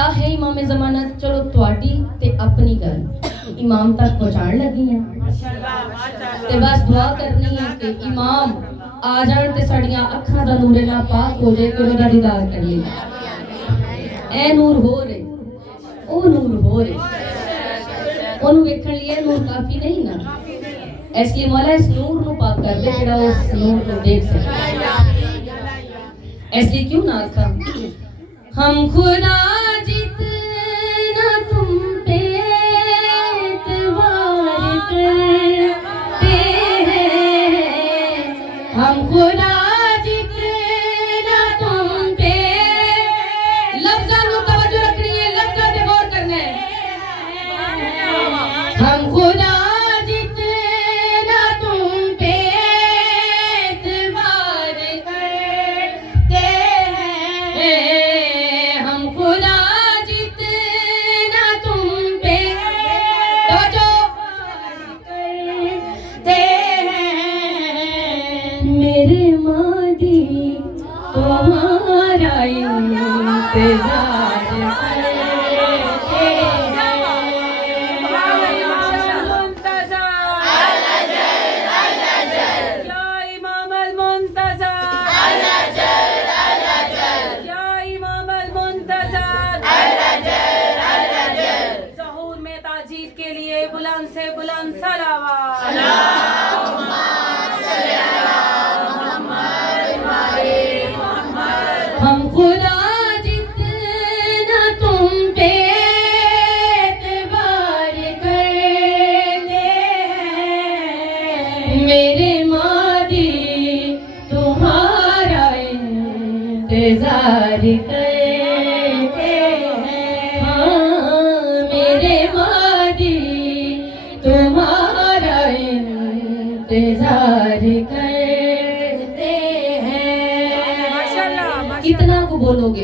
क्या है इमाम ज़माना? चलो तुहाडी ते अपनी गल इमाम तक पहुंचाण लगी हैं ते बस दुआ करनी है कि इमाम आ जाण ते साडियां अखां दा नूरे नाल पाक हो जाए कि उहदा दीदार कर ली। ए नूर हो रे, ओ नूर हो रे, ओनू वेखण लिए नूर काफी नहीं ना, इसलिए मौला इस नूर नू पाक कर दे जेड़ा उस नूर को देख सके। इसलिए क्यों ना आखा हम खुदा जितना तुम पे एतबार करते हैं, हम खुदा जितना तुम पे, लफ्ज़ां नू तवज्जो रखनी है, लफ्ज़ां ते गौर करना है। हम खुदा जितना तुम पे एतबार करते हैं, हम खुदा जितना तुम पे तवज्जो करते हैं, मेरे मादी तुम्हारा इंतजार करते के लिए बुलंद से बुलंद सलावत। हम खुदा जितना तुम पे एतबार करते हैं, मेरे मादी तुम्हारा इंतजार करते हैं, हाँ मेरे मादी तुम्हारा इंतजार करते हैं। कितना को बोलोगे ए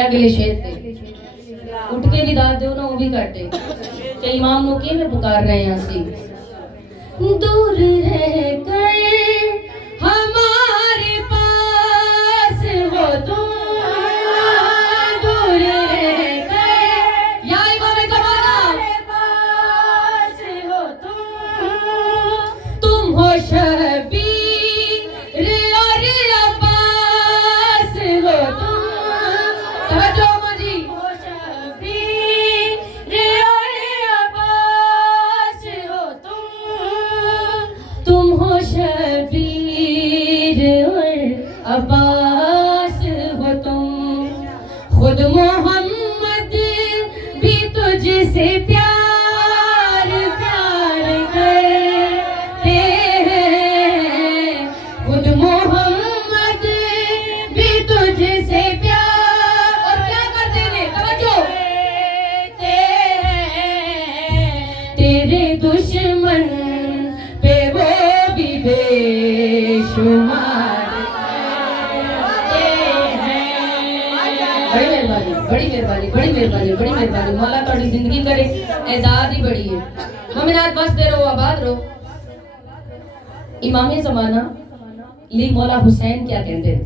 अगले शेर पे उठ के भी दाद दो ना, वो भी काटे कि इमाम नु के में पुकार रहे हैं असी दूर रह कर हमारे पास हो तुम, दूर रह कर या इमाम ज़माना पास हो तुम हो शबीर और अब्बास हो तुम, तवज्जो मजी हो शबीर और अब्बास हो तुम हो शबीर और अब्बास हो तुम, खुद मोहम्मद भी तुझसे प्यार प्यार करते हैं, खुद मोहम्मद भी तुझसे प्यार और क्या करते हैं तवज्जो करते हैं, तेरे दुश्मन पे वो भी बेशुमार करते हैं। बड़ी मेहरबानी, बड़ी मेहरबानी, बड़ी मेहरबानी, बड़ी मेहरबानी, मौला थोड़ी जिंदगी करे, एजाद ही बड़ी है। मोमिनात बसते रहो, आबाद रहो। इमाम ज़माना ली मौला हुसैन क्या कहते हैं?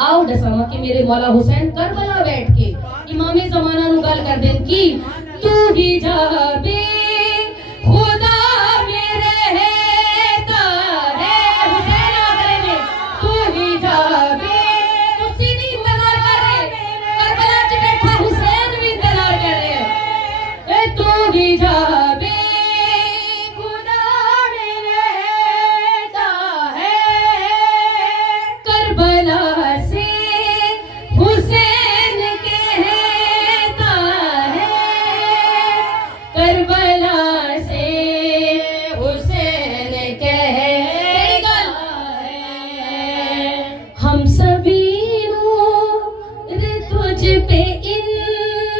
आओ दसावा कि मेरे मौला हुसैन करबला बैठ के इमाम ज़माना नु गल कर देन की तू ही जाबे खुदा मेरे रहता है, हुसैन आखरे में तू ही जाबे, तुसी नहीं इंतजार कर रहे, करबला च बैठा हुसैन भी इंतजार कर रहे हैं, ए तू ही जाबे खुदा मेरे रहता है, करबला से हुसैन कहता है, करबला से हुसैन कहता है, हम सभी नूर तुझ पे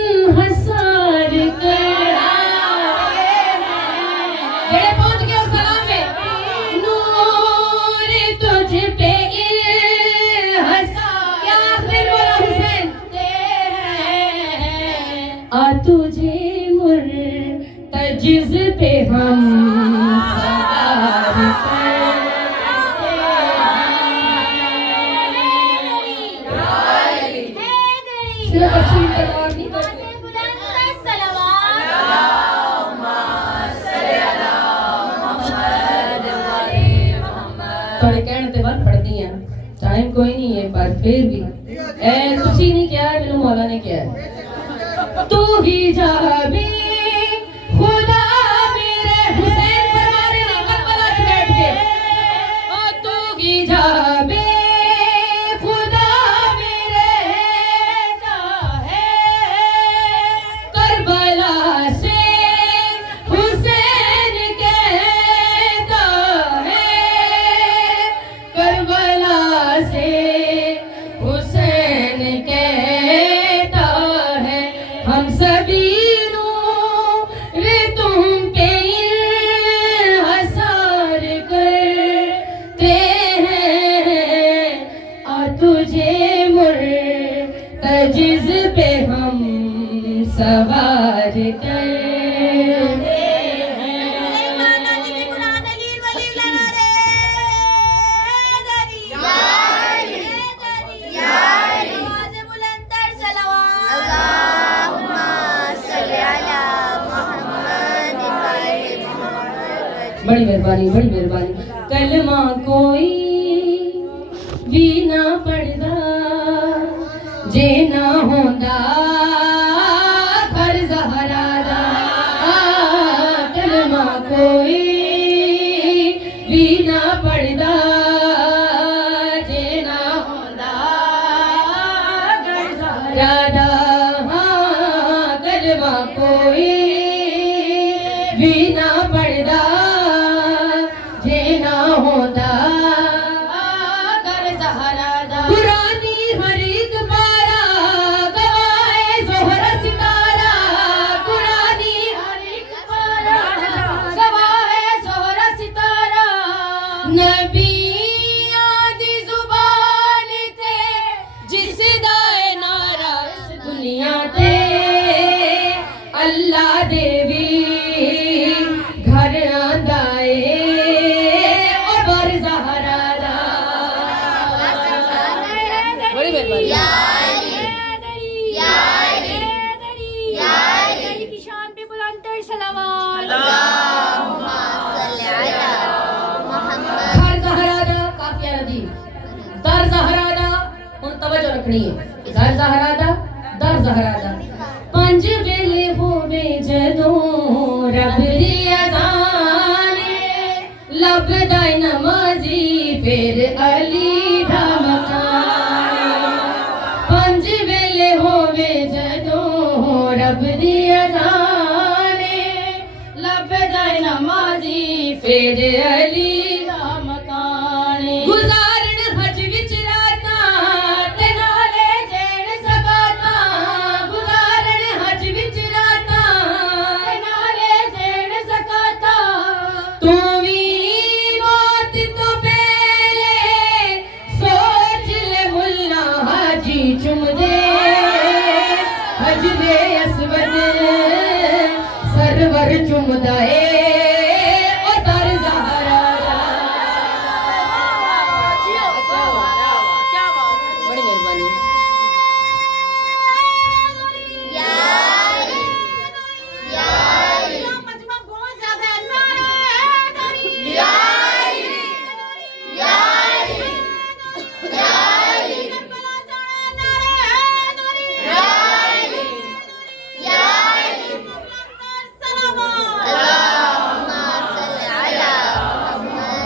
इन्हसार कराए हैं, जेड़े पहुंच गए उस सलाम में, नूर तुझ पे इन्हसार, क्या आखिर बोला हुसैन आ तुझे मुर्तजिज़ पे हम सवार करते हैं। सिर्फ अस्सी तलवार नहीं करते। थोड़े कहने ते बात पढ़ती हैं, टाइम कोई नहीं है पर फिर भी तुसी नहीं क्या है, मैनू मौला ने क्या है। तू ही जाबी खुदा मेरे हुसैन फरमाने ना करबला में बैठ के, ओ तू ही जाबी खुदा मेरे करबला से हुसैन कहता है, करबला से हुसैन कहता है, हम सभी रे तुम पे हसार करते हैं, और तुझे मुर्तजिज पे हम सवार करते हैं। बड़ी मेहरबानी, बड़ी मेहरबानी। कलमा कोई भी ना पढ़दा जे ना होंदा घर ज़हरा दा, कलमा कोई भी ना पढ़दा जे ना होंदा घर ज़हरा दा, कलमा कोई भी ना पढ़दा जे ना होंदा कर ज़हरा दा। कुरानी हर एक पारा गवाए ज़ोहरा सितारा, कुरानी हर एक पारा गवाए ज़ोहरा सितारा, नबियां दी ज़ुबान ते जिस दाए नारा इस दुनिया ते, अल्लाह देवी घर आंदा ए ओ बर ज़हरा दा। बड़ी मेहरबानी। की शान पे बुलंद तर सलावत। घर ज़हरा दा काफिया नदी, दर ज़हरा दा हुण तवज्जो रखनी है, घर ज़हरा दा दर ज़हरा दा, पंज वेले होवे जदों रब दी अज़ान, लभदा नमाज़ी फिर अली दा मकान, पंज वेले होवे जदों रब दी अज़ान, लभदा नमाज़ी फिर अली दा मकान, गुज़ारन हज विच रातां ते नाले जेण ज़कातां, गुज़ारन हज विच रातां ते नाले जेण ज़कातां, तू भी मौत तो पहले सोच ले मुल्ला हाजी चुमदे हजरे अस्वद सरवर चुमदा ए ओ दर ज़हरा दा। बड़ी मेहरबानी। मजमा बहुत ज्यादा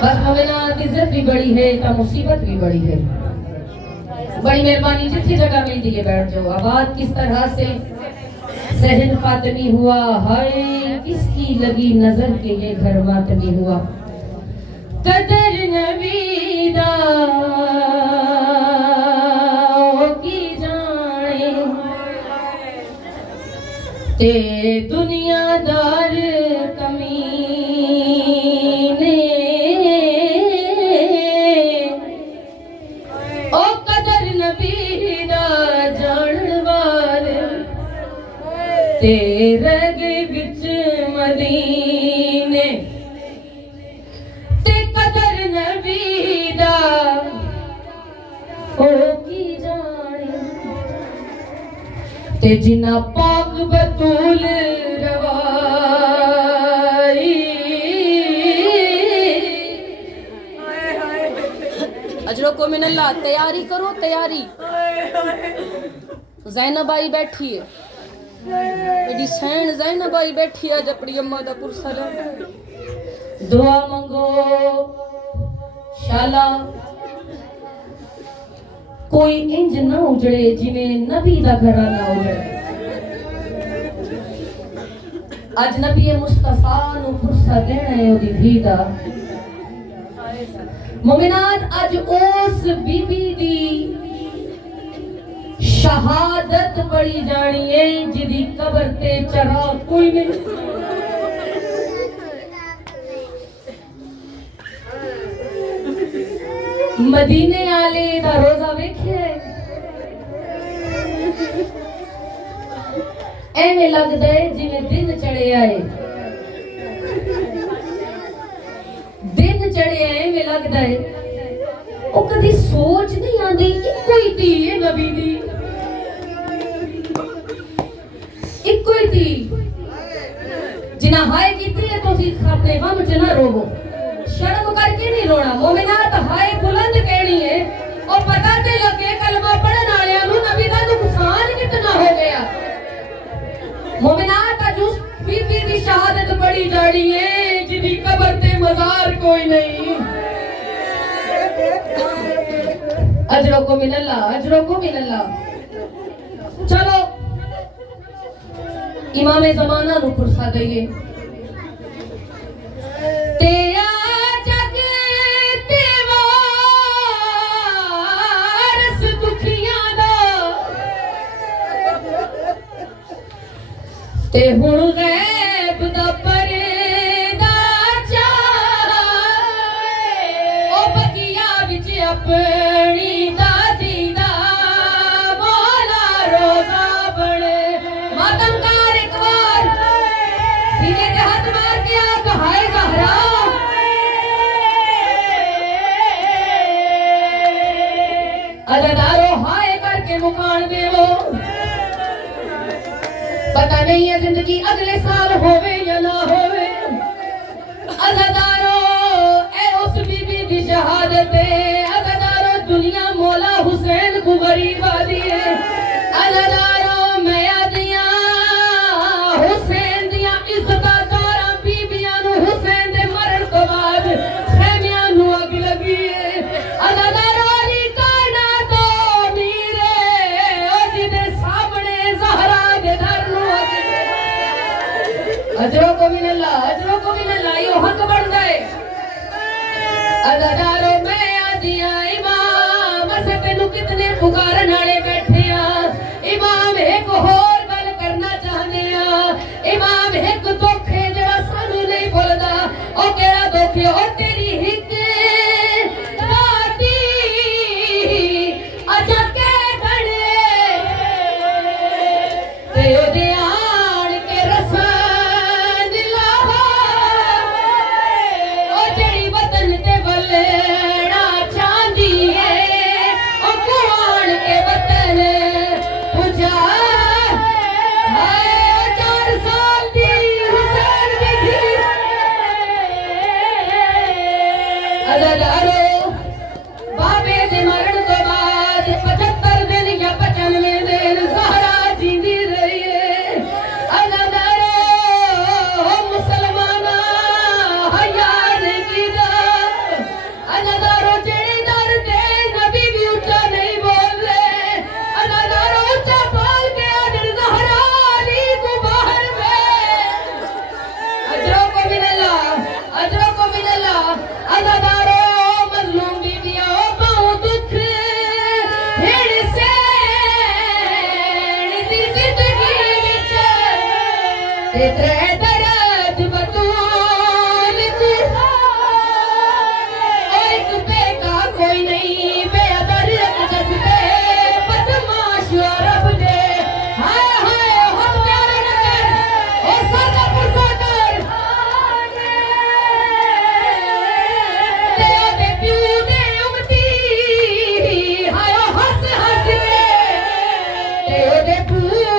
बस मौलाना की इज्जत भी बड़ी है तो मुसीबत भी बड़ी है। बड़ी मेहरबानी, जितनी जगह मिलती है बैठ जाओ। आबाद किस तरह से सहन फातमी हुआ, हाय किसकी लगी नजर के ये घर मातमी हुआ, कदर नबी दा की जाने ते दुनियादार कमीने, ओ कदर नबी दा जान वाले ते रग विच मदीने, ते कदर नबी दा ओ की जाने ते जिन्ना पाक बतूल रवाई अजरो को मिनल्ला तैयारी करो तैयारी। ज़ैनब आई बैठी है, एडी सैन ज़ैनब आई बैठी है जपड़ी अम्मा दा पुरसा ले। दुआ मंगो शाला कोई इंज ना उजड़े जिवें नबी दा घराना उजड़े। अज नबी मुस्तफा नु पुरसा देना है ओदी धी दा। मोमिनात अज उस बीबी दी शहादत पड़ी जानी है जिदी कबर ते चरा कोई नहीं। मदीने आले दा रोजा वेखिया एवें लगदा है जिवें दिन चढ़े आए। दिन चढ़े एवें लगदा है ओ कदी सोच नहीं आंदी इक्को ही धी है नबी दी, इक्को ही धी जिन्ना हाय कीती है। तुसी अपने गम च ना रोवो, शर्म करके नहीं रोना। मोमिनात हाय बुलंद कहनी है और पता ते लगे कलमा पढ़न वालियां नु नबी दा नुकसान कितना हो गया। मोमिनात अज उस बीबी दी शहादत बड़ी जानी है जिदी कबर ते मजार कोई नहीं। अजरो को मिनल्ला, अजरो को मिनल्ला। चलो इमाम ज़माना नु पुरसा दईए। तेरा जग ते वारस दुखियां दा ते हुण गैब दा पर्दा चाहे ओ बगिया विच अपनी दादी दा मौला रोजा बने। मातम कार एक बार सीने ते हाथ मार के आप हाय ज़हरा। अदादारो हाय करके मुकान देवो। पता नहीं है जिंदगी अगले साल होवे या ना होवे। अदादारो ए उस बीबी दी शहादत है। अदादारो दुनिया मौला हुसैन को गरीब आदी है। अदादारो मैं आदिया हुसैन दिया इज्जतां तोरा बीबियां नु हुसैन दे मरण तो बाद खैमियां नु अग लगी है। अदादारो दी कायनात मीरे ओ जिदे सामने ज़हरा दे दर नु अजरो को मिनल्ला, अजरो को मिनल्ला। यो हक बनदा है। अदादारो मैं आदिया इमाम से तेनू कितने पुकारन वाले बैठे आ। इमाम एक होर गल करना चाहते आ। इमाम एक दुख है जड़ा सानू नहीं भुलदा। ओ केड़ा दुख है? ओ तेरी हिक दादी अजा के बने ते ओदे आण के रसन लावा ओ जड़ी वतन ते बलना चांदी है ओ कुआण के वतन पुजा। हाय 4 साल दी हुसैन दी थी। अदादारो बाबे दे मरण तो बाद 75 दिन या 95 दिन ज़हरा जींदी रही है। अदादारो मुसलमाना हया नहीं कीदा। अदादारो जेड़ी दर ते नबी भी ऊंचा नहीं बोले। अदादारो ऊंचा बोल के आदर ज़हरा दी को बाहर में। अजरो को मिनल्ला, अजरो को मिनल्ला। अदादारो मजलूम बीबिया ओ पाऊं दुख हिड़ से दी जिंदगी विच ते त्रै दर्द बतूल तू। ओ एक बेका कोई नहीं बेअदर एक जज्बे बदमाश रब दे। हाय हाय हक प्यारा न कर ओ सादा पुरसा कर ते ओदे प्यू दे उमती। हाय ओ हंस हंस के ते ओदे प्यू